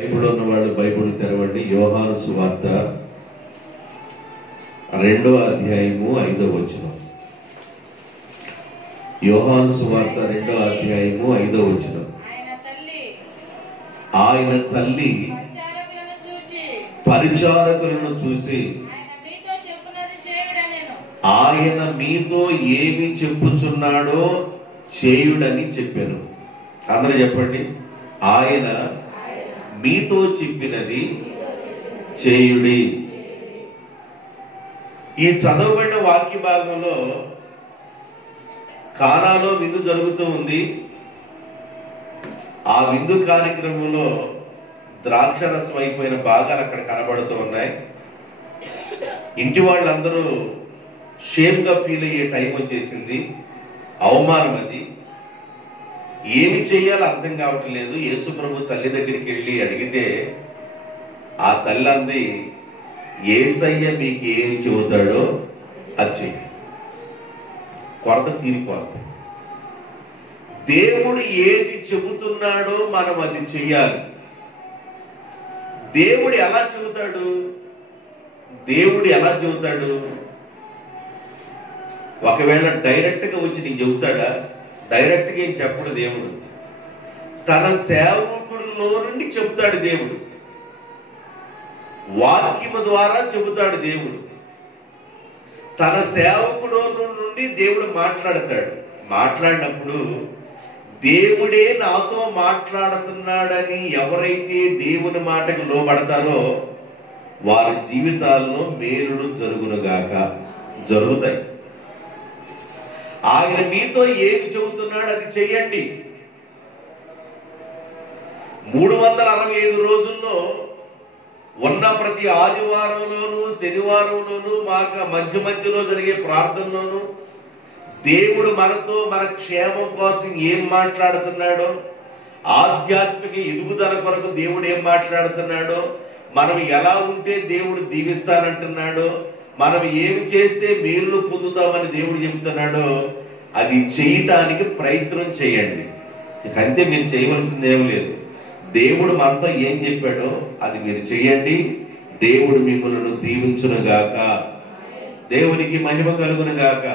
Bible ఉన్నవాళ్ళు Bible తెరవండి. యోహాను సువార్త 2వ అధ్యాయము 5వ వచనం. యోహాను సువార్త 2వ అధ్యాయము 5వ వచనం. ఆయన తల్లి పరిచారకులను చూసి ఆయన మీతో ఏమి చెప్పుచున్నాడో చేయుడని చెప్పాను. అందరూ చెప్పండి, ఆయన మీతో చెప్పినది చేయుడి. ఈ చదవబడిన వాక్య భాగంలో కానాలో విందు జరుగుతూ ఉంది. ఆ విందు కార్యక్రమంలో ద్రాక్షరసం అయిపోయిన భాగాలు అక్కడ కనబడుతూ ఉన్నాయి. ఇంటి వాళ్ళందరూ షేమ్ గా ఫీల్ అయ్యే టైం వచ్చేసింది. అవమానం అది. ఏమి చేయాలో అర్థం కావట్లేదు. యేసు ప్రభు తల్లి దగ్గరికి వెళ్ళి అడిగితే ఆ తల్లి అంది, యేసయ్య మీకు ఏమి చెబుతాడో అది చెయ్యి, కొరత తీరిపోతుంది. దేవుడు ఏది చెబుతున్నాడో మనం అది చెయ్యాలి. దేవుడు ఎలా చెబుతాడు? ఒకవేళ డైరెక్ట్ గా వచ్చి నీకు చెబుతాడా? డైరెక్ట్ గా ఏం చెప్పడు దేవుడు. తన సేవకుడిలో నుండి చెబుతాడు దేవుడు. వాక్యము ద్వారా చెబుతాడు దేవుడు. తన సేవకుడు నుండి దేవుడు మాట్లాడతాడు. మాట్లాడినప్పుడు దేవుడే నాతో మాట్లాడుతున్నాడని ఎవరైతే దేవుని మాటకు లోబడతారో వారి జీవితాల్లో మేలులు జరుగుతాయి. ఆయన మీతో ఏమి చెబుతున్నాడు అది చెయ్యండి. 365 రోజుల్లో ఉన్న ప్రతి ఆదివారంలోనూ శనివారంలోనూ మధ్యలో జరిగే ప్రార్థనలోనూ దేవుడు మనతో మన క్షేమం కోసం ఏం మాట్లాడుతున్నాడో, ఆధ్యాత్మిక ఎదుగుదల కొరకు దేవుడు ఏం మాట్లాడుతున్నాడో, మనం ఎలా ఉంటే దేవుడు దీవిస్తానంటున్నాడో, మనం ఏమి చేస్తే మేలు పొందుతామని దేవుడు చెబుతున్నాడో అది చేయటానికి ప్రయత్నం చేయండి. అంతే, మీరు చేయవలసింది ఏం లేదు. దేవుడు మనతో ఏం చెప్పాడో అది మీరు చేయండి. దేవుడు మిమ్మల్ని దీవించునుగాక. దేవునికి మహిమ కలుగునుగాక.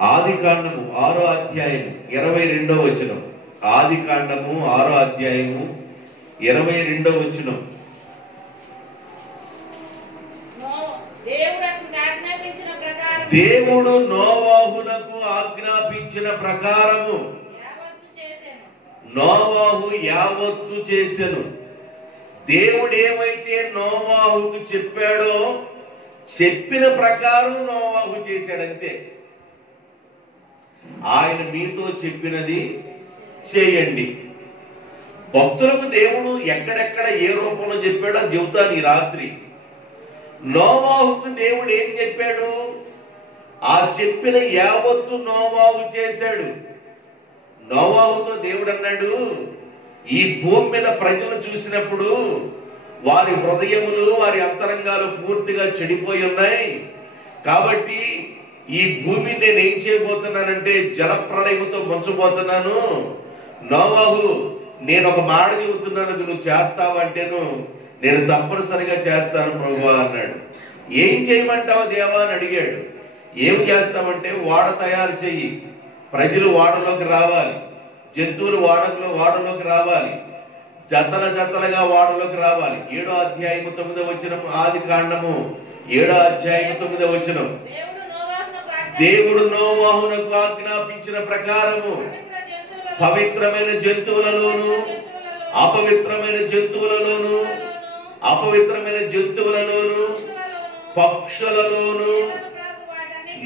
ఆదికాండము 6వ అధ్యాయము 22వ వచనం. ఆదికాండము 6వ అధ్యాయము 22వ వచనం. దేవుడు నోవాహునకు ఆజ్ఞాపించిన ప్రకారము నోవాహు యావత్తు చేసెను. దేవుడు ఏమైతే నోవాహుకు చెప్పాడో చెప్పిన ప్రకారం నోవాహు చేశాడంతే. ఆయన మీతో చెప్పినది చేయండి. భక్తులకు దేవుడు ఎక్కడెక్కడ ఏ రూపంలో చెప్పాడో చెబుతాను ఈ రాత్రి. నోవాహుకు దేవుడు ఏం చెప్పాడు? ఆ చెప్పిన యావత్తు నోవాహు చేశాడు. నోవాహుతో దేవుడు అన్నాడు, ఈ భూమి మీద ప్రజలను చూసినప్పుడు వారి హృదయములు వారి అంతరంగాలు పూర్తిగా చెడిపోయి ఉన్నాయి. కాబట్టి ఈ భూమిని నేను ఏం చేయబోతున్నానంటే జలప్రళయముతో ముంచబోతున్నాను. నోవాహు, నేను ఒక మాట చెబుతున్నాను, అది నువ్వు చేస్తావంటేను నేను తప్పనిసరిగా చేస్తాను ప్రభువా అన్నాడు. ఏం చేయమంటావు దేవా అని అడిగాడు. ఏం చేస్తామంటే ఓడ తయారు చెయ్యి, ప్రజలు ఓడలోకి రావాలి, జంతువులు ఓడలోకి రావాలి, జతలుగా ఓడలోకి రావాలి. 7వ అధ్యాయము 9వ వచనం. ఆదికాండము 7వ అధ్యాయము 9వ వచనం. దేవుడు నోవాహునకు ఆజ్ఞాపించిన ప్రకారము పవిత్రమైన జంతువులలోను అపవిత్రమైన జంతువులలోను పక్షులలోను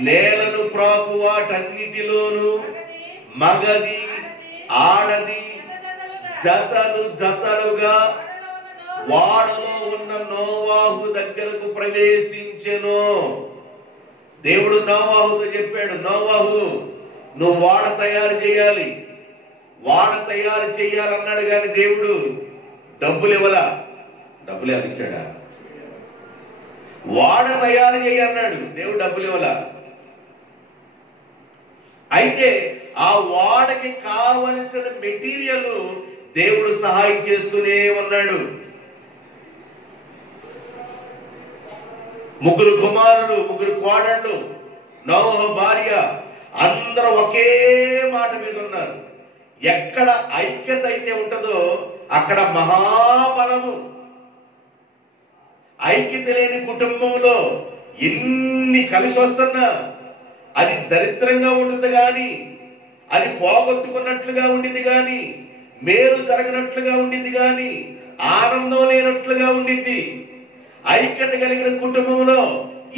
నేలను ప్రాకు వాటన్నిటిలోను మగది ఆడది జతలుగా వాడలో ఉన్న నోవాహు దగ్గరకు ప్రవేశించెను. దేవుడు నోవాహుతో చెప్పాడు, నోవాహు నువ్వు వాడ తయారు చేయాలన్నాడు. కానీ దేవుడు డబ్బులు ఇవ్వలా. డబ్బులు ఏమి ఇచ్చాడా? వాడ తయారు చేయన్నాడు, దేవుడు డబ్బులు ఇవ్వలా. అయితే ఆ వాడకి కావలసిన మెటీరియల్ దేవుడు సహాయం చేస్తూనే ఉన్నాడు. 3 కుమారులు, 3 కోడళ్ళు, నోవహు భార్య, అందరూ ఒకే మాట మీద ఉన్నారు. ఎక్కడ ఐక్యత అయితే ఉంటుందో అక్కడ మహాబలము. ఐక్యత లేని కుటుంబంలో ఎన్ని కలిసి వస్తున్నా అది దరిద్రంగా ఉండదు కానీ, అది పోగొట్టుకున్నట్లుగా ఉండింది కానీ, మేలు జరగనట్లుగా ఉండింది కానీ, ఆనందం లేనట్లుగా ఉండింది. ఐక్యత కలిగిన కుటుంబంలో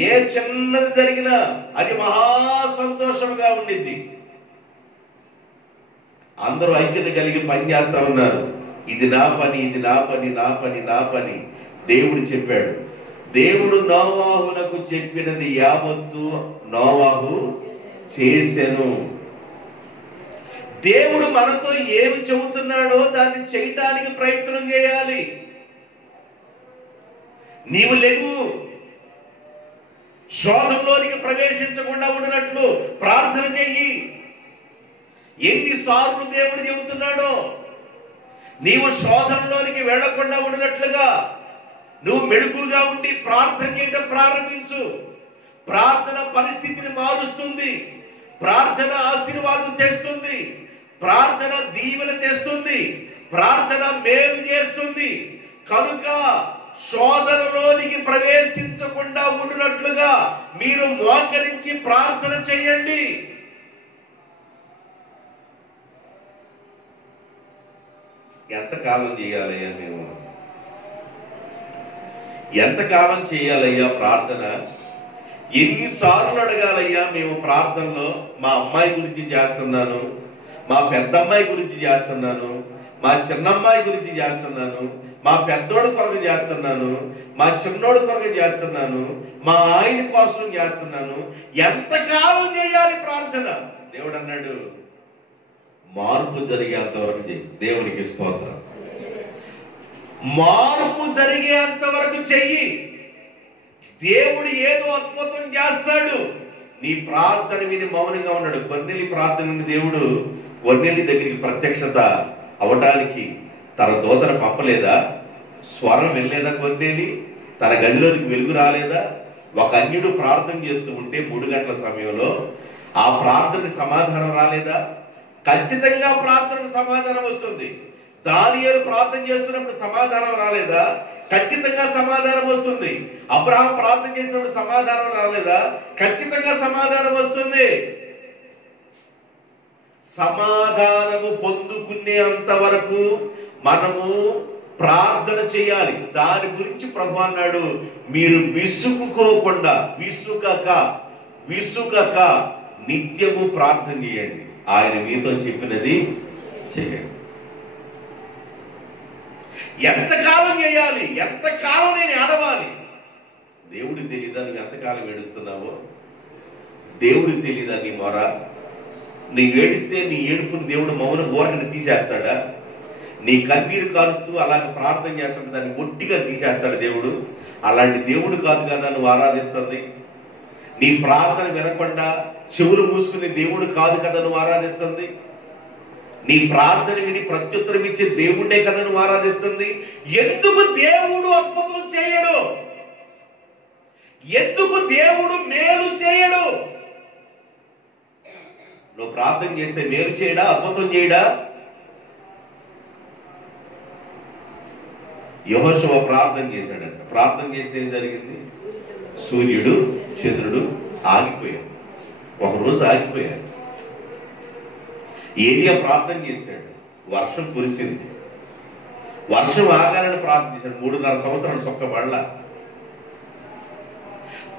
ఏ చిన్నది జరిగినా అది మహా సంతోషంగా ఉండింది. అందరూ ఐక్యత కలిగి పని చేస్తా ఉన్నారు. ఇది నా పని, ఇది నా పని, నా పని, నా పని. దేవుడు చెప్పాడు. దేవుడు నోవాహునకు చెప్పినది యావత్తు నోవాహు చేసెను. దేవుడు మనతో ఏమి చెబుతున్నాడో దాన్ని చేయటానికి ప్రయత్నం చేయాలి. నీవు లెగు, శోధంలోనికి ప్రవేశించకుండా ఉండినట్లు ప్రార్థన చెయ్యి. ఎన్నిసార్లు దేవుడు చెబుతున్నాడో నీవు శోధంలోనికి వెళ్లకుండా ఉండినట్లుగా నువ్వు మెళుకుగా ఉండి ప్రార్థన చేయడం ప్రారంభించు. ప్రార్థన పరిస్థితిని మారుస్తుంది. ప్రార్థన ఆశీర్వాదం తెస్తుంది. ప్రార్థన దీవెన తెస్తుంది. ప్రార్థన మేలు చేస్తుంది. కనుక శోధనలోనికి ప్రవేశించకుండా ఉండినట్లుగా మీరు మోకరించి ప్రార్థన చేయండి. ఎంతకాలం చేయాలయ్యా మేము? ఎంతకాలం చేయాలయ్యా ప్రార్థన? ఎన్నిసార్లు అడగాలయ్యా మేము ప్రార్థనలో? మా అమ్మాయి గురించి చేస్తున్నాను, మా పెద్దమ్మాయి గురించి చేస్తున్నాను, మా చిన్నమ్మాయి గురించి చేస్తున్నాను, మా పెద్దోడు కొరకు చేస్తున్నాను, మా చిన్నోడు కొరకు చేస్తున్నాను, మా ఆయన కోసం చేస్తున్నాను. ఎంతకాలం చేయాలి ప్రార్థన? దేవుడు అన్నాడు, మార్పు జరిగేంత వరకు చెయ్యి. దేవునికి స్తోత్రం. మార్పు జరిగేంత వరకు చెయ్యి. దేవుడు ఏదో అద్భుతం చేస్తాడు. నీ ప్రార్థన విని మౌనంగా ఉన్నాడు. కొర్నేలి ప్రార్థన విని దేవుడు కొర్నేలి దగ్గరికి ప్రత్యక్షత అవటానికి తన దూతను పంపలేదా? స్వరం వెళ్ళలేదా? కొర్నేలి తన గదిలోనికి వెలుగు రాలేదా? ఒక అన్యుడు ప్రార్థన చేస్తూ ఉంటే 3 గంటల సమయంలో ఆ ప్రార్థనకి సమాధానం రాలేదా? ఖచ్చితంగా ప్రార్థనకు సమాధానం వస్తుంది. దానియేలు ప్రార్థన చేస్తున్నప్పుడు సమాధానం రాలేదా? ఖచ్చితంగా సమాధానం వస్తుంది. అబ్రహాం ప్రార్థన చేసినప్పుడు సమాధానం రాలేదా? ఖచ్చితంగా సమాధానం వస్తుంది. సమాధానము పొందుకునేంత వరకు మనము ప్రార్థన చేయాలి. దాని గురించి ప్రభు అన్నాడు, మీరు విసుగుకోకుండా, విసుకక నిత్యము ప్రార్థన చేయండి. ఆయన మీతో చెప్పినది చేయండి. ఎంతకాలం చేయాలి? ఎంతకాలం నేను ఏడవాలి? దేవుడికి తెలీదా నువ్వు ఎంతకాలం ఏడుస్తున్నావో? దేవుడికి తెలీదా నీ మొర? నీవు ఏడిస్తే నీ ఏడుపుని దేవుడు మౌన గోరని తీసేస్తాడా? నీ కన్నీరు కాలుస్తూ అలాగ ప్రార్థన చేస్తుంటే దాన్ని ఒట్టిగా తీసేస్తాడు దేవుడు? అలాంటి దేవుడు కాదు కదా నువ్వు ఆరాధిస్తుంది. నీ ప్రార్థన వినకుండా చెవులు మూసుకునే దేవుడు కాదు కదా నువ్వు ఆరాధిస్తుంది. నీ ప్రార్థన విని ప్రత్యుత్తరం ఇచ్చే దేవుడే కదా నువ్వు ఆరాధిస్తుంది. ఎందుకు దేవుడు అద్భుతం చేయడు? ఎందుకు దేవుడు మేలు చేయడు? నువ్వు ప్రార్థన చేస్తే మేలు చేయడా? అద్భుతం చేయడా? యెహోషువ ప్రార్థన చేశాడంట. ప్రార్థన చేస్తే ఏం జరిగింది? సూర్యుడు చంద్రుడు ఆగిపోయాడు. ఒకరోజు ఆగిపోయాడు. ఏలియా ప్రార్థన చేశాడు, వర్షం కురిసింది. వర్షం ఆగాలని ప్రార్థన చేశాడు. 3.5 సంవత్సరాలు సొక్కబళ్ళ.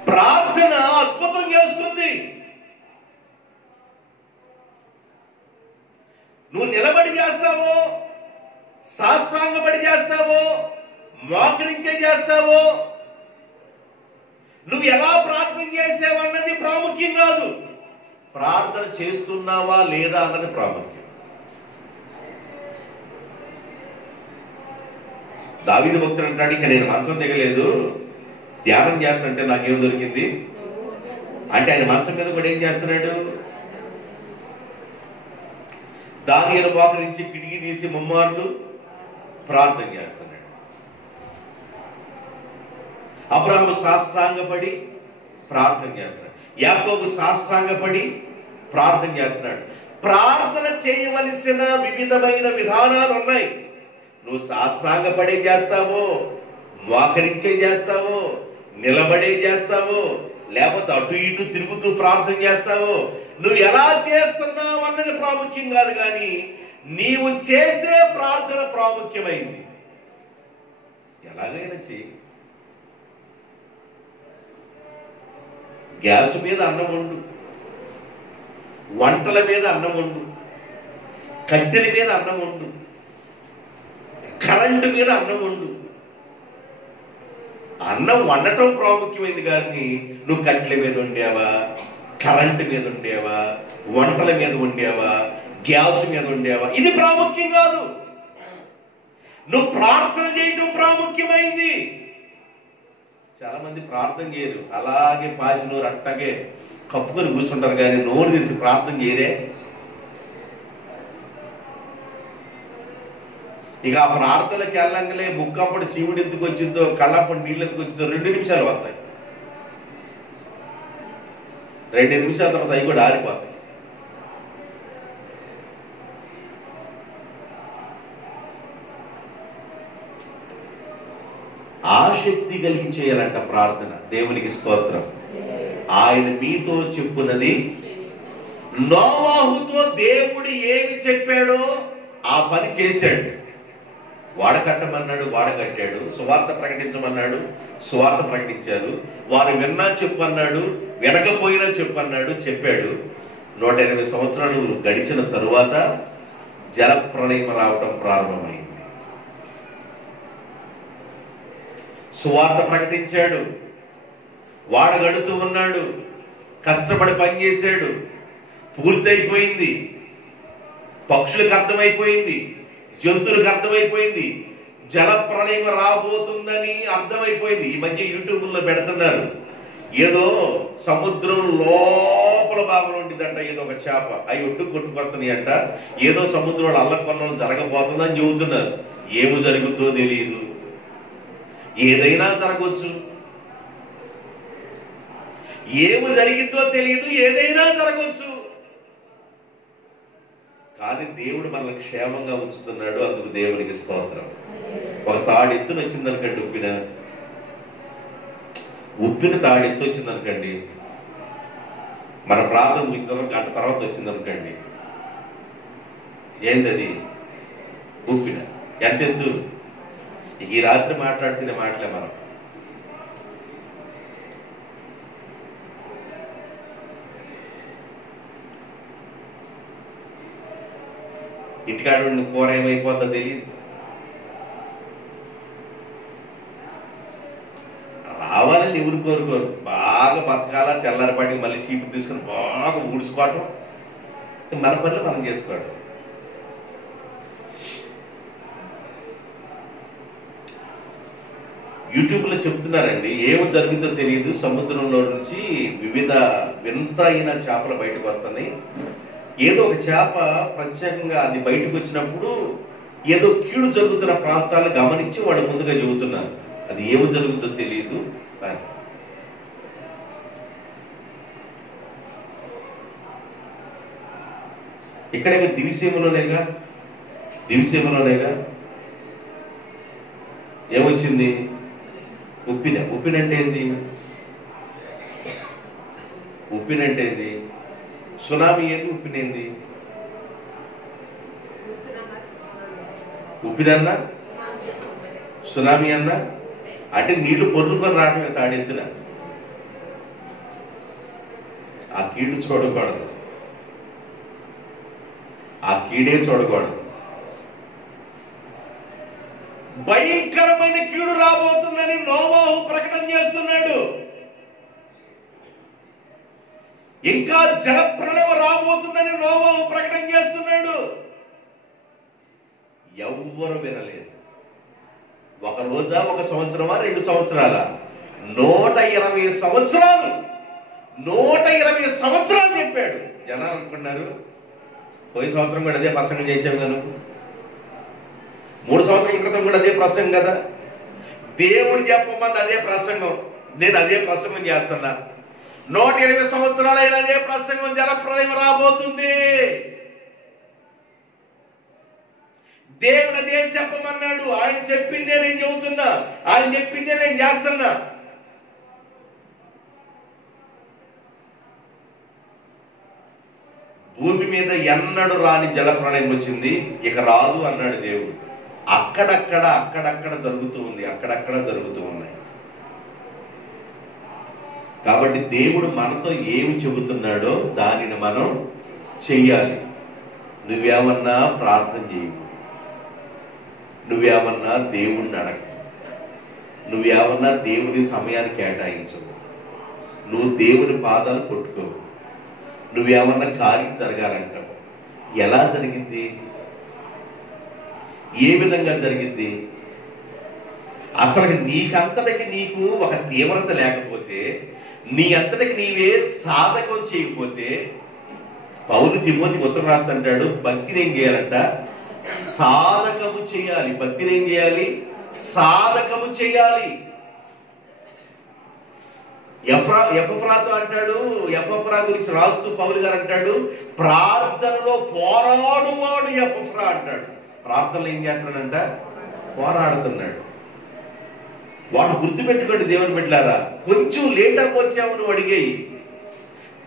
ప్రార్థన అద్భుతం చేస్తుంది. నువ్వు నిలబడి చేస్తావో, సాష్టాంగపడి చేస్తావో, మోకరించే చేస్తావో, నువ్వు ఎలా ప్రార్థన చేసావన్నది ప్రాముఖ్యం కాదు. ప్రార్థన చేస్తున్నావా లేదా అన్నది ప్రాముఖ్యం. దావీదు భక్తుడు అంటాడు, ఇక నేను మంచం దిగలేదు, ధ్యానం చేస్తుంటే నాకేం దొరికింది అంటే ఆయన మంచం మీద కూడా ఏం చేస్తున్నాడు? దానియేలు మోకరించి కిటికీ తీసి ముమ్మార్లు ప్రార్థన చేస్తున్నాడు. అబ్రహాము సాష్టాంగపడి ప్రార్థన చేస్తున్నాడు. యాకోబు సాష్టాంగపడి ప్రార్థన చేస్తున్నాడు. ప్రార్థన చేయవలసిన వివిధమైన విధానాలు ఉన్నాయి. నువ్వు సాష్టాంగపడే చేస్తావో, మోకరించే చేస్తావో, నిలబడే చేస్తావో, లేకపోతే అటు ఇటు తిరుగుతూ ప్రార్థన చేస్తావో, నువ్వు ఎలా చేస్తున్నావు అన్నది ప్రాముఖ్యం కాదు, కానీ నీవు చేసే ప్రార్థన ప్రాముఖ్యమైంది. ఎలాగైనా చెయ్యి. గ్యాస్ మీద అన్నం వండు, వంటల మీద అన్నం వండు, కట్టెల మీద అన్నం వండు, కరెంటు మీద అన్నం వండు. అన్నం వండటం ప్రాముఖ్యమైంది, కానీ నువ్వు కట్టెల మీద వండావా, కరెంటు మీద వండావా, వంటల మీద వండావా, గ్యాస్ మీద వండావా, ఇది ప్రాముఖ్యం కాదు. నువ్వు ప్రార్థన చేయటం ప్రాముఖ్యమైంది. చాలా మంది ప్రార్థన చేయరు, అలాగే పాసి నోరు అట్టగే కప్పుకొని కూర్చుంటారు, కానీ నోరు తెరిచి ప్రార్థన చేయరే. ఇక ఆ ప్రార్థనకి వెళ్ళంగలే ముక్కప్పుడు శివుడు ఎందుకు వచ్చిందో, కళ్ళప్పుడు నీళ్ళు ఎందుకు వచ్చిందో 2 నిమిషాలు వస్తాయి. 2 నిమిషాల తర్వాత అవి కూడా ఆరిపోతాయి. ఆసక్తి కలిగి చేయాలంట ప్రార్థన. దేవునికి స్తోత్రం. ఆయన మీతో చెప్పున్నది, నోవాహుతో దేవుడు ఏమి చెప్పాడో ఆ పని చేశాడు. వాడ కట్టమన్నాడు, వాడ కట్టాడు. సువార్త ప్రకటించమన్నాడు, సువార్త ప్రకటించాడు. వారు విన్నా చెప్పన్నాడు, వినకపోయినా చెప్పన్నాడు, చెప్పాడు. 180 సంవత్సరాలు గడిచిన తరువాత జల ప్రళయం రావటం ప్రారంభమైంది. సువార్త ప్రకటించాడు, వాడగడుతూ ఉన్నాడు, కష్టపడి పనిచేశాడు, పూర్తయిపోయింది. పక్షులకు అర్థమైపోయింది, జంతువులకు అర్థమైపోయింది, జల ప్రళయం రాబోతుందని అర్థమైపోయింది. ఈ మధ్య యూట్యూబ్లో పెడుతున్నారు, ఏదో సముద్రం లోపల భాగంలో ఉంటుందంట ఏదో ఒక చేప, అవి ఒట్టుకు కొట్టుకొస్తున్నాయి అంట, ఏదో సముద్రంలో అల్లకొల్లం జరగబోతుందని చెబుతున్నారు. ఏమి జరుగుతుందో తెలియదు, ఏదైనా జరగవచ్చు. ఏమి జరిగిందో తెలియదు, ఏదైనా జరగవచ్చు. కానీ దేవుడు మనల్ని క్షేమంగా ఉంచుతున్నాడు, అందుకు దేవునికి స్తోత్రం. ఒక తాడెత్తున వచ్చిందనుకోండి, ఉప్పిన తాడెత్తు వచ్చిందనుకోండి, మన ప్రార్థన ముగిసిన గంట తర్వాత వచ్చిందనుకోండి, ఏంటది? ఉప్పిన. ఎంత ఎత్తు? ఈ రాత్రి మాట్లాడుతున్న మాటలే మనం. ఇంటికాడ కూర ఏమైపోతుందో తెలియదు. రావాలని ఎవరు కోరుకోరు, బాగా బతకాల, తెల్లారిపాటి మళ్ళీ సీపు తీసుకుని బాగా ఊడ్చుకోవటం, మన పనులు మనం చేసుకోవడం. యూట్యూబ్లో చెప్తున్నారండి, ఏమి జరుగుతుందో తెలియదు, సముద్రంలో నుంచి వివిధ వింత అయిన చేపలు బయటకు వస్తున్నాయి. ఏదో ఒక చేప ప్రత్యేకంగా అది బయటకు వచ్చినప్పుడు ఏదో కీడు జరుగుతున్న ప్రాంతాలను గమనించి వాళ్ళు ముందుగా చెబుతున్నారు. అది ఏమి జరుగుతుందో తెలియదు. ఇక్కడే దివిసీమలోనేగా ఏమొచ్చింది? ఉప్పినంటే ఏంది? ఉప్పినంటే ఏంది? సునామీ ఏంది? ఉప్పినేంది? ఉప్పినన్నా సునామీ అన్నా అంటే నీళ్లు పొర్లుకొని రావడమే తాడెత్తున. ఆ కీడు చూడకూడదు, ఆ కీడే చూడకూడదు. భయంకరమైన కీడు రాబోతుందని నోవాహు ప్రకటన చేస్తున్నాడు. ఇంకా జలప్రళయం రాబోతుందని నోవాహు ప్రకటన చేస్తున్నాడు. ఎవ్వరు వినలేదు. ఒక రోజా, ఒక సంవత్సరమా, 2 సంవత్సరాల? 120 సంవత్సరాలు 120 సంవత్సరాలు చెప్పాడు. జనాలు అనుకున్నారు పోయిన సంవత్సరం కూడా అదే ప్రసంగం చేసావు కనుక 3 సంవత్సరాల క్రితం కూడా అదే ప్రసంగం కదా. దేవుడు చెప్పమంది అదే ప్రసంగం, నేను అదే ప్రసంగం చేస్తున్నా. 120 సంవత్సరాలైన అదే ప్రసంగం. జలప్రలయం రాబోతుంది. దేవుడు అదే చెప్పమన్నాడు. ఆయన చెప్పిందే నేను చెబుతున్నా, ఆయన చెప్పిందే నేను చేస్తున్నా. భూమి మీద ఎన్నడూ రాని జలప్రలయం వచ్చింది, ఇక రాదు అన్నాడు దేవుడు. అక్కడక్కడ జరుగుతూ ఉంది, అక్కడక్కడ జరుగుతూ ఉన్నాయి. కాబట్టి దేవుడు మనతో ఏమి చెబుతున్నాడో దానిని మనం చెయ్యాలి. నువ్వేమన్నా ప్రార్థన చేయవు, నువ్వేమన్నా దేవుణ్ణి అడగ, నువ్వేమన్నా దేవుని సమయాన్ని కేటాయించవు, నువ్వు దేవుని పాదాలు కొట్టుకోవు, నువ్వేమన్నా కార్యం జరగాలంటావు. ఎలా జరిగింది? ఏ విధంగా జరిగింది? అసలు నీకంతటికి నీకు ఒక తీవ్రత లేకపోతే, నీ అంతటికి నీవే సాధకం చేయకపోతే, పౌలు తిమోతికి ఉత్తరం రాస్తుంటాడు, భక్తిని ఏం చేయాలంట? సాధకము చేయాలి. భక్తిని ఏం చేయాలి? సాధకము చేయాలి. ఎఫ్రాతో అంటాడు, ఎఫ్రా గురించి రాస్తూ పౌలు గారు అంటాడు, ప్రార్థనలో పోరాడువాడు ఎఫ్రా అంటాడు. ప్రార్థనలో ఏం చేస్తున్నాడంట? పోరాడుతున్నాడు. వాడు గుర్తుపెట్టుకోండి దేవుని బిడ్డలారా. కొంచెం లేటర్ వచ్చావు నువ్వు అడిగేయి,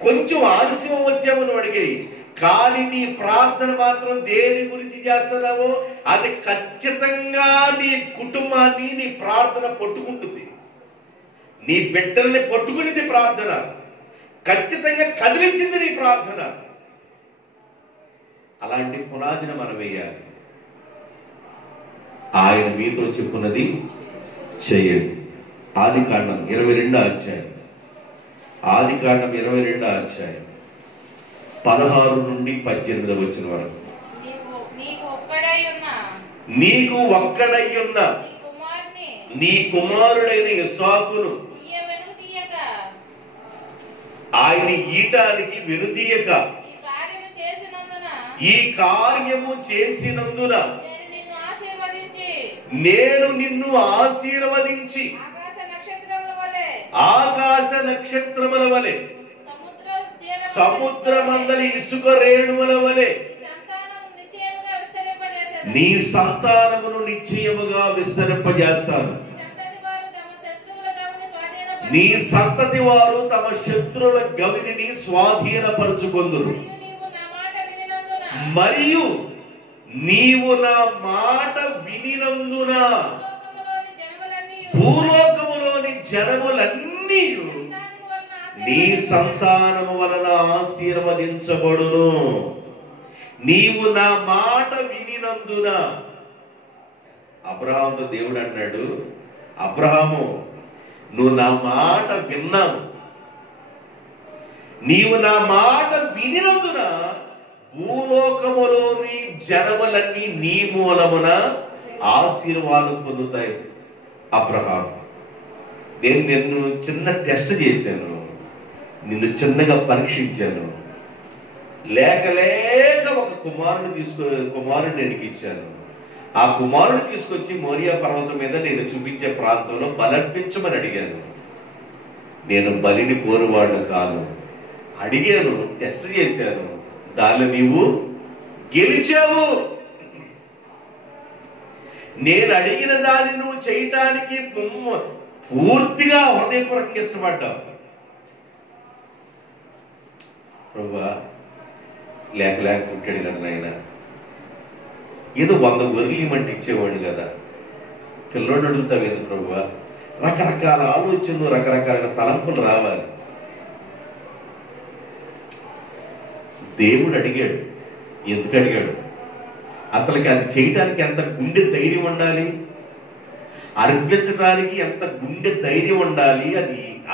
కొంచెం ఆలస్యం వచ్చావు నువ్వు అడిగేయి, కానీ నీ ప్రార్థన మాత్రం దేని గురించి చేస్తున్నావో అది ఖచ్చితంగా నీ కుటుంబాన్ని, నీ ప్రార్థన పట్టుకుంటుంది. నీ బిడ్డల్ని పట్టుకునేది ప్రార్థన, ఖచ్చితంగా కదిలించింది నీ ప్రార్థన. అలాంటి పునాదిని మనం వేయాలి. ఆయన మీతో చెప్పున్నది చేయండి. ఆదికాండం 22వ అధ్యాయం, ఆదికాండం 22వ అధ్యాయం 16 నుండి 18 వచ్చిన వరకు. నీకు ఒక్కడయ్యున్న నీ కుమారుడైన ఇస్సాకును ఆయన ఈటానికి వెనుదీయక ఈ కార్యము చేసినందున నేను నిన్ను ఆశీర్వదించి ఆకాశ నక్షత్రముల వలె సముద్రమందలి ఇసుక రేణువుల వలె నీ సంతానమును నిశ్చయముగా విస్తరింపజేస్తాను. నీ సంతతి వారు తమ శత్రువుల గవిని స్వాధీనపరుచుకొందురు. మరియు నీవు నా మాట వినినందున భూలోకములోని జనములన్నీ నీ సంతానము వలన ఆశీర్వదించబడును. నీవు నా మాట వినినందున. అబ్రహాముతో దేవుడు అన్నాడు, అబ్రహాము నువ్వు నా మాట విన్నావు, నీవు నా మాట వినినందున భూలోకములోని జనములన్నీ నీ మూలమున ఆశీర్వాదం పొందుతాయి. అబ్రహాం, నేను నిన్ను చిన్న టెస్ట్ చేశాను, నిన్ను చిన్నగా పరీక్షించాను, లేక ఒక కుమారుడు నేను ఇచ్చాను. ఆ కుమారుడు తీసుకొచ్చి మోరియా పర్వతం మీద నేను చూపించే ప్రాంతంలో బలర్పించమని అడిగాను. నేను బలిని కోరువాడు కాదు, అడిగాను, టెస్ట్ చేశాను, దానిలో నీవు గెలిచావు. నేను అడిగిన దాన్ని నువ్వు చేయటానికి పూర్తిగా హృదయపూర్వకంగా ఇష్టపడ్డావు. ప్రభువా, లేక పుట్టాడు కదా నాయన, ఏదో 100 గొర్రెలు ఇవ్వమంటే ఇచ్చేవాడు కదా, పిల్లోడు అడుగుతావు ఏదో ప్రభువా. రకరకాల ఆలోచనలు, రకరకాల తలంపులు రావాలి. దేవుడు అడిగాడు. ఎందుకు అడిగాడు? అసలుకి అది చేయటానికి ఎంత గుండె ధైర్యం ఉండాలి, అర్పించడానికి ఎంత గుండె ధైర్యం ఉండాలి,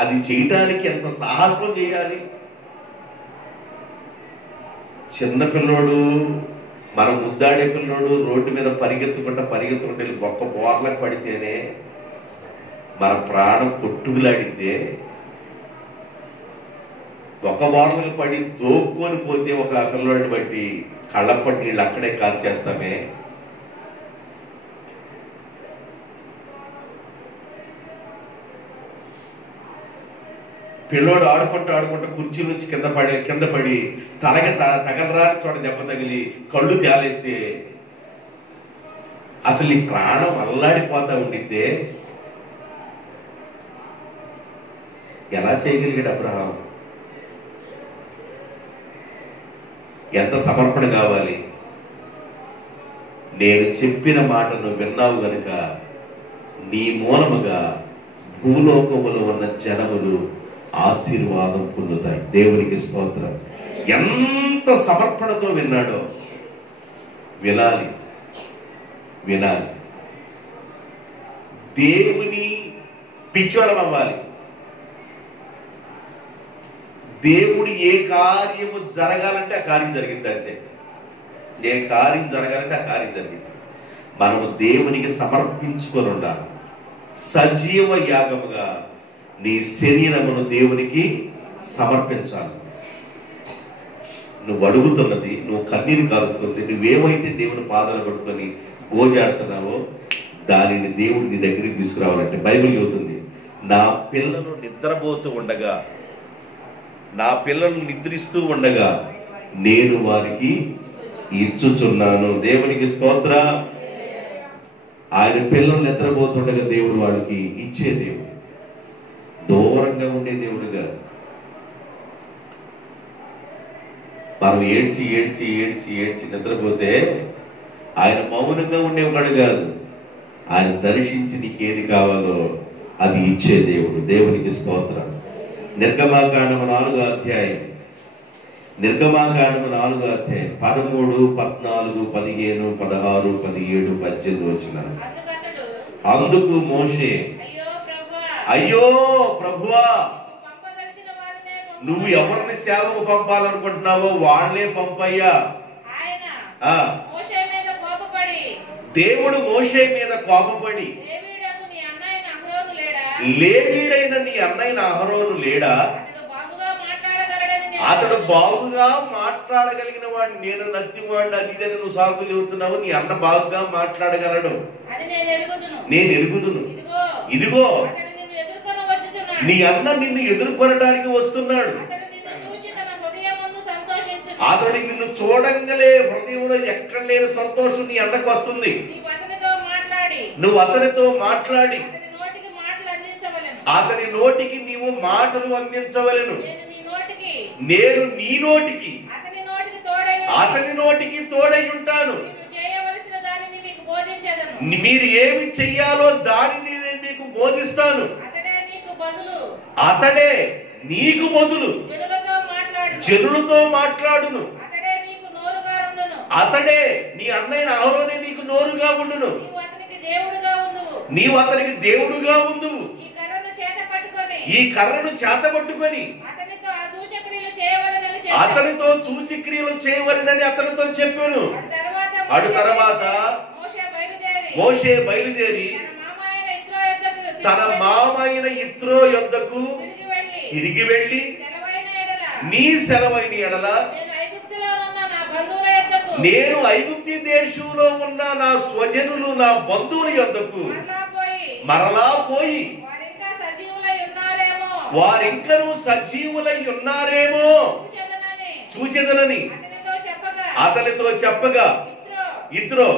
అది చేయటానికి ఎంత సాహసం చేయాలి. చిన్న పిల్లోడు, మన ముద్దాడే పిల్లోడు రోడ్డు మీద పరిగెత్తుకుంటే ఒక్క బోర్లకు పడితేనే మన ప్రాణం కొట్టుకులాడితే, ఒక బోర్లకు పడి దోక్కొని పోతే ఒక పిల్లోడిని బట్టి కళ్ళప్పటి నీళ్ళు అక్కడే కాల్చేస్తామే. పిల్లోడు ఆడుకుంటూ ఆడుకుంటూ కుర్చీ నుంచి కింద పడి తలకి తగలరాని చోట దెబ్బ తగిలి కళ్ళు తేలేస్తే అసలు ఈ ప్రాణం అల్లాడిపోతా ఉండిద్దే. ఎలా చేయగలిగాడు అబ్రహాం? ఎంత సమర్పణ కావాలి? నేను చెప్పిన మాటను విన్నావు గనుక నీ మూలముగా భూలోకములో ఉన్న జనములు ఆశీర్వాదం పొందుతాయి. దేవునికి స్తోత్రం. ఎంత సమర్పణతో విన్నాడో. వినాలి. దేవుని పిచ్చోళం అవ్వాలి. దేవుడు ఏ కార్యము జరగాలంటే ఆ కార్యం జరిగింది అంతే. ఏ కార్యం జరగాలంటే ఆ కార్యం జరిగింది. మనము దేవునికి సమర్పించుకొని ఉండాలి. సజీవ యాగముగా నీ శరీరమును దేవునికి సమర్పించాలి. నువ్వు అడుగుతున్నది, నువ్వు కన్నీరు కాలుస్తుంది, నువ్వేమైతే దేవుని పాదాలు పట్టుకొని గోజాడుతున్నావో దానిని దేవుడు నీ దగ్గరికి తీసుకురావాలంటే బైబిల్ చెబుతుంది, నా పిల్లలు నిద్రపోతూ ఉండగా, నా పిల్లలు నిద్రిస్తూ ఉండగా నేను వారికి ఇచ్చుచున్నాను. దేవునికి స్తోత్ర. ఆయన పిల్లలు నిద్రపోతుండగా దేవుడు వాడికి ఇచ్చే దేవుడు, దూరంగా ఉండే దేవుడుగా. మనం ఏడ్చి ఏడ్చి ఏడ్చి ఏడ్చి నిద్రపోతే ఆయన మౌనంగా ఉండేవాడు కాదు. ఆయన దర్శించి నీకు ఏది కావాలో అది ఇచ్చే దేవుడు. దేవునికి స్తోత్రం. నిర్గమాకాండము 4వ అధ్యాయం 13, 14, 15, 16, 17, 18 వచనాలు. అందుకు మోషే, అయ్యో ప్రభువా, నువ్వు ఎవరిని సేవకు పంపాలనుకుంటున్నావో వాళ్ళే పంపయ్యా. దేవుడు మోషే మీద కోపపడి, లేవీడైన నీ అన్నయ్య అహరోను లేడా? అతడు బాగుగా మాట్లాడగలిగిన వాడిని, నేను నత్తివాడిని, అది ఇదని నువ్వు సాగు చెబుతున్నావు. నీ అన్న బాగుగా మాట్లాడగలడు, నేను ఎరుగుదును. ఇదిగో నీ అన్న నిన్ను ఎదుర్కొనడానికి వస్తున్నాడు. అతడు నిన్ను చూడంగలే హృదయంలో ఎక్కడ లేని సంతోషం నీ అన్నకు వస్తుంది. నువ్వు అతనితో మాట్లాడి అతని నోటికి నీవు మాటలు అందించవలెను. నేను నీ నోటికి అతని నోటికి తోడై ఉంటాను. మీరు ఏమి చెయ్యాలో దానిని నేను మీకు బోధిస్తాను. అతడే నీకు బదులు జనులతో మాట్లాడును. అతడే నీ అన్నయ్య అహరోనే నీకు నోరుగా ఉండును. నీవు అతనికి దేవుడుగా ఉందువు. ఈ కర్రను చేతపట్టుకొని అతనితో సూచక్రియలు చేయవలెనని అతనితో చెప్పాను. అటు తర్వాత మోషే బయలుదేరి తన మామైన యిత్రో యొద్దకు తిరిగి వెళ్ళి, నీ సెలవైన ఎడల నేను ఐగుప్తి దేశంలో ఉన్న నా స్వజనులు నా బంధువుల యొద్దకు మరలా పోయి వారింకను సజీవులై ఉన్నారేమో చూచెదనని అతనితో చెప్పగా, యిత్రో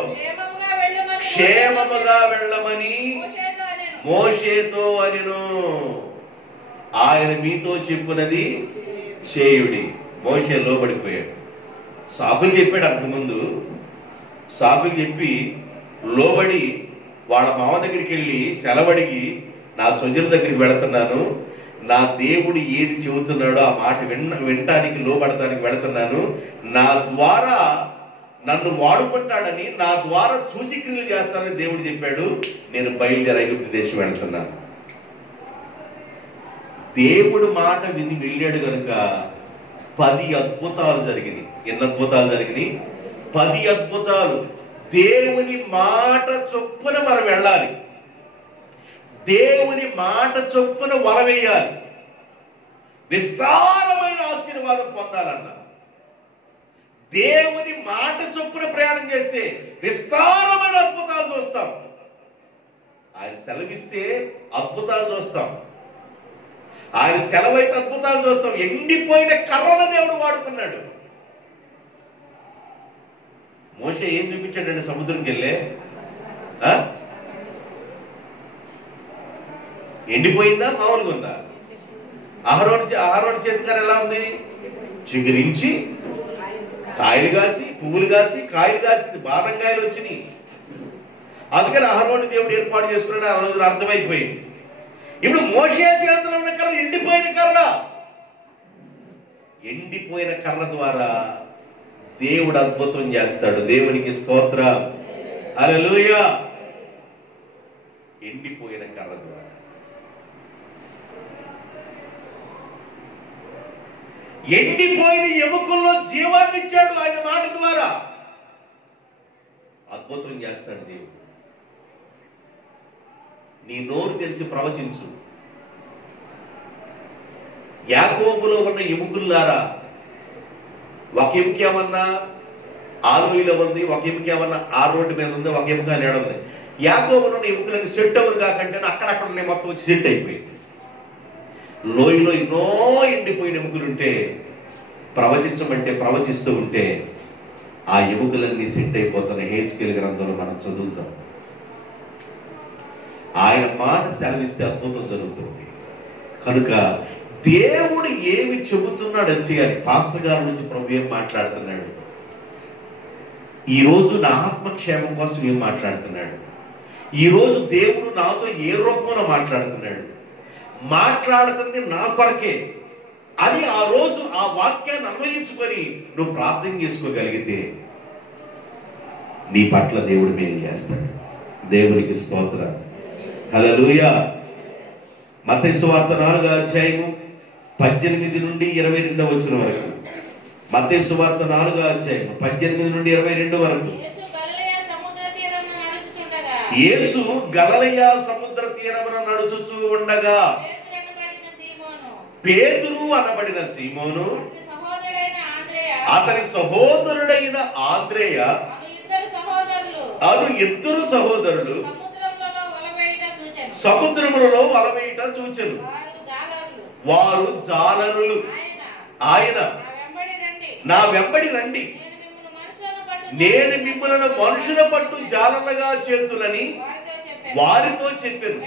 క్షేమముగా వెళ్ళమని మోషేతో అనెను. ఆయన మీతో చెప్పునది చేయుడి. మోషే లోబడిపోయాడు. సాకులు చెప్పాడు. అంతకుముందు సాకులు చెప్పి లోబడి వాళ్ళ మామ దగ్గరికి వెళ్ళి సెలవడిగి, నా స్వజనుల దగ్గరికి వెళుతున్నాను, నా దేవుడు ఏది చెబుతున్నాడో ఆ మాట వినటానికి లోబడటానికి వెళుతున్నాను, నా ద్వారా నన్ను వాడుకుంటాడని, నా ద్వారా సూచక్రియలు చేస్తానని దేవుడు చెప్పాడు, నేను బయలుదేరి ఐగుప్తు దేశం వెళుతున్నాను. దేవుడు మాట విని వెళ్ళాడు కనుక 10 అద్భుతాలు జరిగినాయి. ఎన్ని అద్భుతాలు జరిగినాయి? 10 అద్భుతాలు. దేవుని మాట చొప్పున మనం వెళ్ళాలి. దేవుని మాట చొప్పున వలవేయాలి. విస్తారమైన ఆశీర్వాదం పొందాలన్న దేవుని మాట చొప్పున ప్రయాణం చేస్తే విస్తారమైన అద్భుతాలు చూస్తాం. ఆయన సెలవిస్తే అద్భుతాలు చూస్తాం. ఆయన సెలవైతే అద్భుతాలు చూస్తాం. ఎండిపోయిన కర్రను దేవుడు వాడుకున్నాడు. మోషే ఏం చూపించాడండి సముద్రంకి వెళ్ళే? ఎండిపోయిందా, మామూలుగా ఉందా? అహరోను చేతికారు ఎలా ఉంది? చిగురించి కాయలు కాసి, పువ్వులు కాసి, కాయలు కాసింది, బాదంకాయలు వచ్చినాయి. అందుకని అహరోను దేవుడు ఏర్పాటు చేసుకున్నాడు. ఆ రోజున అర్థమైపోయింది. ఇప్పుడు మోషే చేతిలో ఉన్న కర్ర ఎండిపోయిన కర్ర. ఎండిపోయిన కర్ర ద్వారా దేవుడు అద్భుతం చేస్తాడు. దేవునికి స్తోత్రం, హల్లెలూయా. ఎండిపోయిన కర్ర ద్వారా ఎండిపోయిన ఎముకల్లో జీవాన్ని ఇచ్చాడు. ఆయన మాట ద్వారా అద్భుతం చేస్తాడు దేవుడు. నీ నోరు తెలిసి ప్రవచించు. యాకోబులో ఉన్న ఎముకల్లారా, ఒక ఎముక ఏమన్నా ఆలోయిలో ఉంది, ఒక ఎముక ఏమన్నా ఆ రోడ్డు మీద ఉంది, ఒక ఎముక నేడ ఉంది. యాకోబులో ఉన్న ఎముకలన్నీ సెట్ అవ్వరు కాకంటే అక్కడక్కడ ఉన్నాయి, మొత్తం వచ్చి సెట్ అయిపోయింది. లోయలో ఎన్నో ఎండిపోయిన ఎముకలుంటే ప్రవచించమంటే ప్రవచిస్తూ ఉంటే ఆ ఎముకలన్నీ సెట్ అయిపోతున్న హెస్కేలు గ్రంథంలో మనం చదువుతాం. ఆయన మాట సెలవిస్తే అద్భుతం జరుగుతుంది. కనుక దేవుడు ఏమి చెబుతున్నాడు అని చేయాలి. పాస్టర్ గారి నుంచి ప్రభు ఏం మాట్లాడుతున్నాడు, ఈరోజు నా ఆత్మక్షేమం కోసం ఏం మాట్లాడుతున్నాడు, ఈరోజు దేవుడు నాతో ఏ రూపంలో మాట్లాడుతున్నాడు, మాట్లాడుతుంది నా కొరకే అని ఆ రోజు ఆ వాక్యాన్ని అన్వయించుకొని నువ్వు ప్రార్థన చేసుకోగలిగితే నీ పట్ల దేవుడు మేలు చేస్తాడు. దేవునికి స్తోత్రం, హల్లెలూయా. మత్తయి సువార్త 4వ అధ్యాయము 18 నుండి 22 వచనం వరకు. మత్తయి సువార్త 4వ అధ్యాయము 18 నుండి 22 వరకు. యేసు గలిలయ సముద్ర తీరమున నడుచుచూ ఉండగా పేతురు అనబడిన సీమోను, అతని సహోదరుడైన ఆంద్రేయ అను ఇద్దరు సహోదరులు సముద్రములలో వలవేయుట చూచెను. వారు జాలరులు. ఆయన, నా వెంబడి రండి, నేను మిమ్మల్ని మనుషుల పట్టు జాలలుగా చేతులని వారితో చెప్పాను.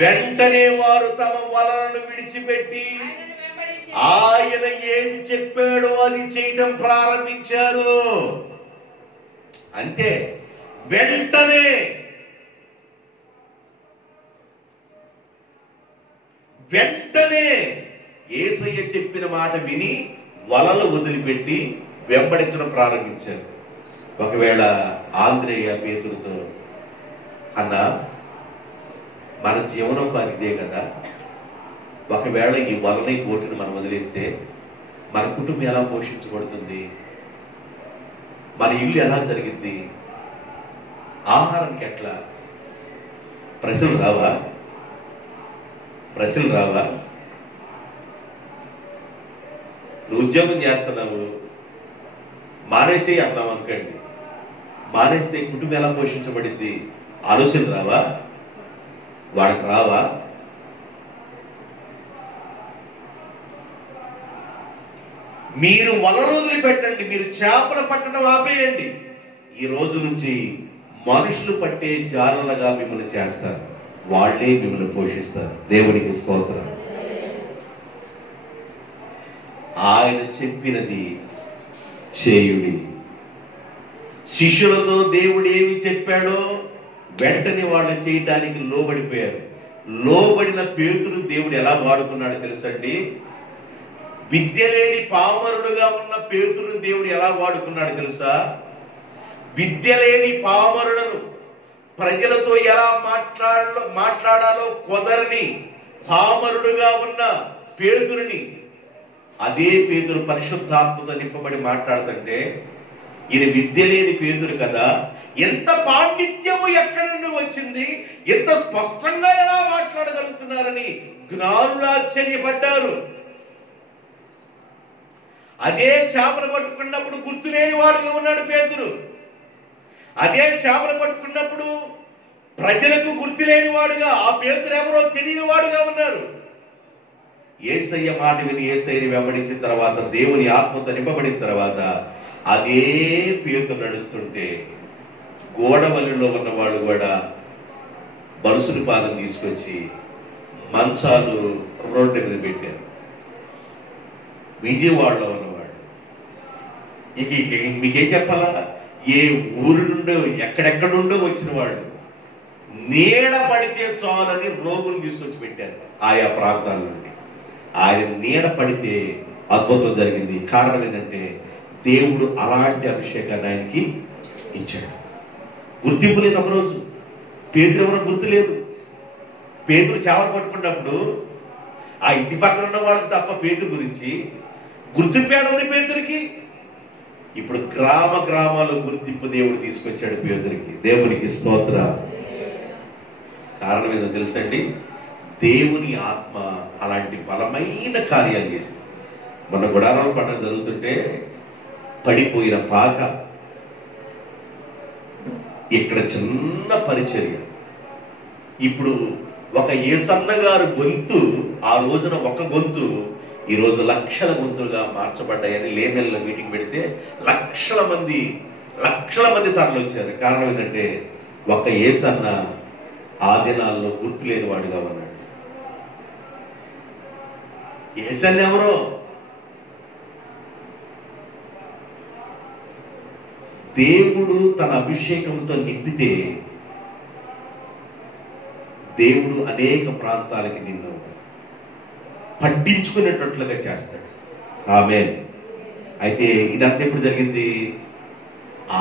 వెంటనే వారు తమ వలలను విడిచిపెట్టి ఆయన ఏది చెప్పాడో అది చేయటం ప్రారంభించారు. అంతే, వెంటనే యేసయ్య చెప్పిన మాట విని వలలు వదిలిపెట్టి వెంబడించడం ప్రారంభించారు. ఒకవేళ ఆంద్రేయ పేతురుతో, అన్నా మన జీవనోపాధి ఇదే కదా, ఒకవేళ ఈ వలని బోటును మనం వదిలేస్తే మన కుటుంబం ఎలా పోషించబడుతుంది, మన ఇల్లు ఎలా జరిగింది, ఆహారానికి ఎట్లా? ప్రశ్నలు రావా? నువ్వు ఉద్యోగం చేస్తున్నావు, మానేసే అన్నావు అనుకోండి, మానేస్తే కుటుంబం ఎలా పోషించబడింది? ఆలోచన రావా? వాళ్ళకి రావా? మీరు వలలు పెట్టండి, మీరు చేపలు పట్టడం ఆపేయండి. ఈ రోజు నుంచి మనుషులు పట్టే జాలలుగా మిమ్మల్ని చేస్తారు, వాళ్ళే మిమ్మల్ని పోషిస్తారు. దేవునికి స్తోత్రం. ఆయన చెప్పినది చేయుడి. శిష్యులతో దేవుడు ఏమి చెప్పాడో వెంటనే వాళ్ళు చేయటానికి లోబడిపోయారు. లోబడిన పేతురు దేవుడు ఎలా వాడుకున్నాడు తెలుసండి? విద్య లేని పామరుడుగా ఉన్న పేతురుని దేవుడు ఎలా వాడుకున్నాడు తెలుసా? విద్య లేని పామరులను ప్రజలతో ఎలా మాట్లాడాలో కుదరని పామరుడుగా ఉన్న పేతురుని అదే పేతురు పరిశుద్ధాత్మతో నింపబడి మాట్లాడుతుంటే, ఈయన విద్య లేని పేతురు కదా, ఎంత పాండిత్యము ఎక్కడి నుండి వచ్చింది, ఎంత స్పష్టంగా ఎలా మాట్లాడగలుగుతున్నారని జ్ఞానులు ఆశ్చర్యపడ్డారు. అదే చేపలు పట్టుకున్నప్పుడు గుర్తులేని వాడుగా ఉన్నాడు పేతురు. అదే చేపలు పట్టుకున్నప్పుడు ప్రజలకు గుర్తులేని వాడుగా, ఆ పేతురు ఎవరో తెలియని వాడుగా ఉన్నారు. యేసయ్య మాట విని యేసయ్యని వెంబడించిన తర్వాత, దేవుని ఆత్మతో నింపబడిన తర్వాత అదే పేతురు నడుస్తుంటే గోడవల్లిలో ఉన్న వాళ్ళు కూడా బరుసుని పాదం తీసుకొచ్చి మంచాలు రోడ్డు మీద పెట్టారు. విజయవాడలో ఉన్నవాడు ఇక మీకేం చెప్పాలా, ఏ ఊరు నుండో ఎక్కడెక్కడుండో వచ్చిన వాళ్ళు నీడ పడితే చాలని రోగులు తీసుకొచ్చి పెట్టారు ఆయా ప్రాంతాల నుండి. ఆయన నీడ పడితే అద్భుతం జరిగింది. కారణం ఏంటంటే దేవుడు అలాంటి అభిషేకాన్ని ఆయనకి ఇచ్చాడు. గుర్తింపు లేదు. ఒకరోజు పేతురు ఎవరో గుర్తు లేదు. పేతురు చేపలు పట్టుకున్నప్పుడు ఆ ఇంటి పక్కన ఉన్న వాళ్ళకి తప్ప పేతురు గురించి గుర్తింపు ఉంది పేతురికి. ఇప్పుడు గ్రామాల్లో గుర్తింపు దేవుడు తీసుకొచ్చాడు పేతురికి. దేవునికి స్తోత్ర. కారణం ఏదో తెలుసండి, దేవుని ఆత్మ అలాంటి బలమైన కార్యాలు చేసింది. మన గుడారాల పండుగ జరుగుతుంటే పడిపోయిన పాక, ఇక్కడ చిన్న పరిచర్య, ఇప్పుడు ఒక యేసన్న గారు గొంతు, ఆ రోజున ఒక గొంతు ఈరోజు లక్షల గొంతులుగా మార్చబడ్డాయని లేమెల్లో మీటింగ్ పెడితే లక్షల మంది తరలి వచ్చారు. కారణం ఏంటంటే ఒక యేసన్న ఆ దినాల్లో గుర్తు లేని వాడుగా ఉన్నాడు. యేసన్న ఎవరో, దేవుడు తన అభిషేకంతో నింపితే దేవుడు అనేక ప్రాంతాలకి నిన్ను పట్టించుకునేటట్లుగా చేస్తాడు. ఆమేన్. అయితే ఇదంతా ఎప్పుడు జరిగింది?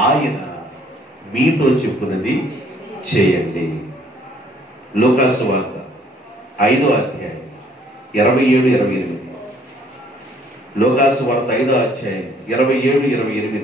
ఆయన మీతో చెప్పున్నది చేయండి. లూకాసు వార్త 5వ అధ్యాయం 27-28. లూకాసు వార్త 5వ అధ్యాయం 27-28.